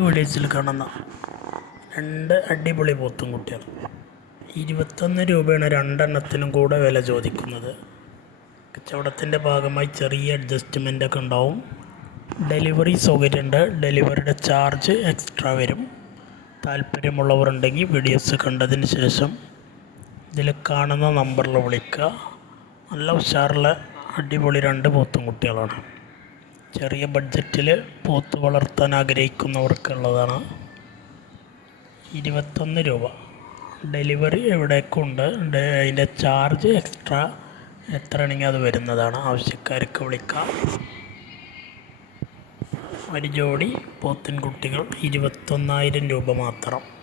ഈ വീഡിയോസിൽ കാണുന്ന രണ്ട് അടിപൊളി പോത്തും കുട്ടികൾ. ഇരുപത്തൊന്ന് രൂപയാണ് രണ്ടെണ്ണത്തിനും കൂടെ വില ചോദിക്കുന്നത്. കച്ചവടത്തിന്റെ ഭാഗമായി ചെറിയ അഡ്ജസ്റ്റ്മെന്റ് ഒക്കെ ഉണ്ടാവും. ഡെലിവറി സൗകര്യമുണ്ട്. ഡെലിവറിയുടെ ചാർജ് എക്സ്ട്രാ വരും. താല്പര്യമുള്ളവർ ഉണ്ടെങ്കിൽ വീഡിയോസ് കണ്ടതിന് ശേഷം ഇതിൽ കാണുന്ന നമ്പറിൽ വിളിക്കുക. നല്ല ഉഷാറുള്ള അടിപൊളി രണ്ട് പോത്തും കുട്ടികളാണ്. ചെറിയ ബഡ്ജറ്റിൽ പോത്ത് വളർത്താൻ ആഗ്രഹിക്കുന്നവർക്കുള്ളതാണ്. ഇരുപത്തൊന്ന് രൂപ. ഡെലിവറി എവിടേക്കുണ്ട്? അതിന്റെ ചാർജ് എക്സ്ട്രാ എത്രയാണെങ്കിൽ അത് വരുന്നതാണ്. ആവശ്യക്കാർക്ക് വിളിക്കാം. ഒരു ജോഡി പോത്തിൻകുട്ടികൾ ഇരുപത്തൊന്നായിരം രൂപ മാത്രം.